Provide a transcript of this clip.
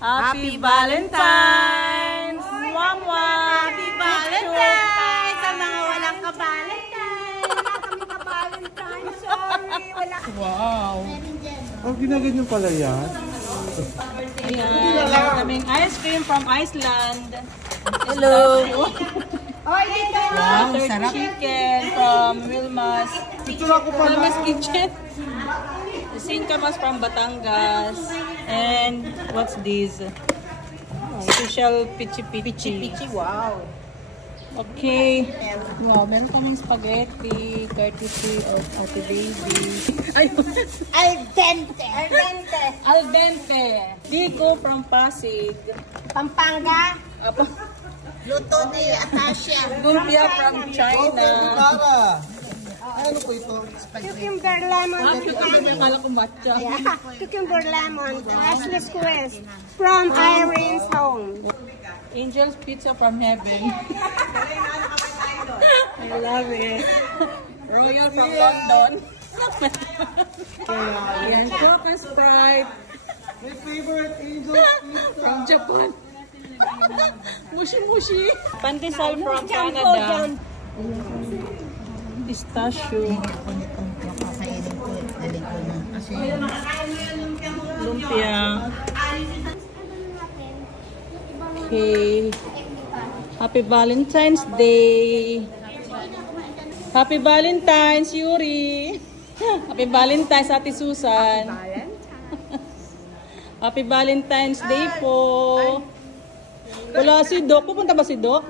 Happy Valentine's! Mama! Happy Valentine's! Sa mga walang ka-Valentine's! Wala kami ka-Valentine's! Sorry! Wala. Wow! Oh, ginaganyan pala yan. Ayan, meron kaming ice cream from Iceland. Hello! Oh, ito! Wow, sarap! Chicken from Wilma's Kitchen. Singkamas from Batangas. And what's this? Special pichi-pichi. Wow! Okay. Wow, meron kaming spaghetti, courtesy of Ate Baby. Ay, Al dente! Al dente! al dente. Dico from Pasig. Pampanga! Apa, Luto ni Atasha. lumpia from China. Ano po ito? Cucumber lemon. Akala ko matcha. Yeah. Cucumber lemon. Ashley Squares. From Irene's home. Angel's Pizza from Heaven. I love it. Royal from London. Yan, Coke and Sprite My favorite angel from Japan. Mushi-mushi. Pandesal from Canada. Pistachio. Lumpia. Okay. Happy Valentine's Day. Happy Valentine's, Yuri. Happy Valentine's, Ate Susan. Happy Valentine's Day po. Wala si Doc. Pupunta ba si Doc?